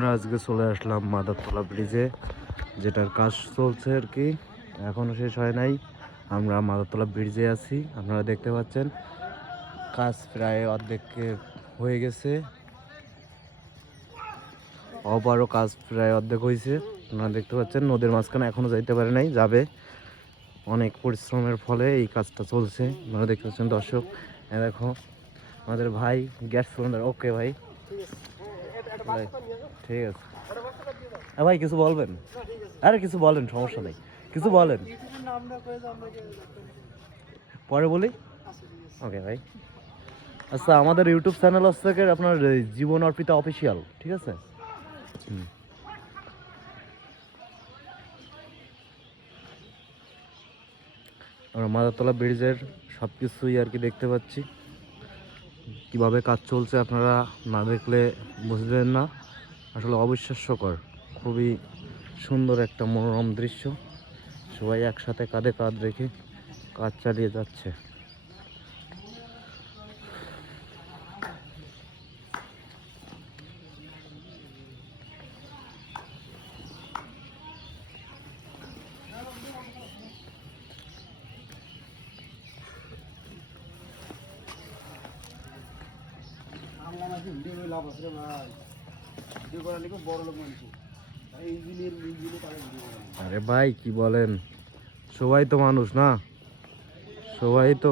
আমরা আজকে চলে আসলাম মাদারতলা ব্রিজে, যেটার কাজ চলছে আর কি, এখনো শেষ হয় নাই। আমরা মাদারতলা ব্রিজে আছি, আপনারা দেখতে পাচ্ছেন কাজ প্রায় অর্ধেক হয়ে গেছে, অপারও কাজ প্রায় অর্ধেক হয়েছে। আপনারা দেখতে পাচ্ছেন নদীর মাঝখানে এখনো যাইতে পারে নাই, যাবে। অনেক পরিশ্রমের ফলে এই কাজটা চলছে। আপনারা দেখতে পাচ্ছেন দর্শক, দেখো আমাদের ভাই গ্যাস সিলিন্ডার। ওকে ভাই, ঠিক আছে। ভাই কিছু বলবেন? আরে কিছু বলেন, সমস্যা নেই, কিছু বলেন, পরে বলি। ওকে ভাই। আচ্ছা, আমাদের ইউটিউব চ্যানেল হচ্ছে আপনার জীবন অর্পিতা অফিসিয়াল, ঠিক আছে? আমরা মাদারতলা ব্রিজের সব কিছুই আর কি দেখতে পাচ্ছি, কিভাবে কাজ চলছে। আপনারা না দেখলে বুঝবেন না, আসলে অবিশ্বাস্যকর, খুবই সুন্দর একটা মনোরম দৃশ্য। সবাই একসাথে কাঁধে কাঁধ রেখে কাজ চালিয়ে যাচ্ছে। আরে ভাই কি বলেন, সবাই তো মানুষ না, সবাই তো।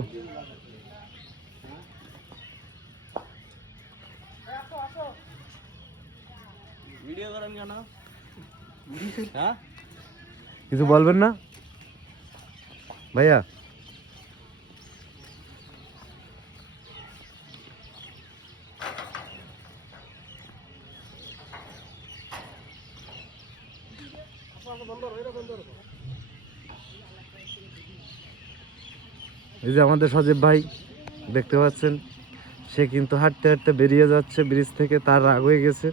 কিছু বলবেন না ভাইয়া? এই যে আমাদের সজীব ভাই দেখতে পাচ্ছেন, সে কিন্তু হাঁটতে হাঁটতে বেরিয়ে যাচ্ছে ব্রিজ থেকে, তার রাগ হয়ে গেছে।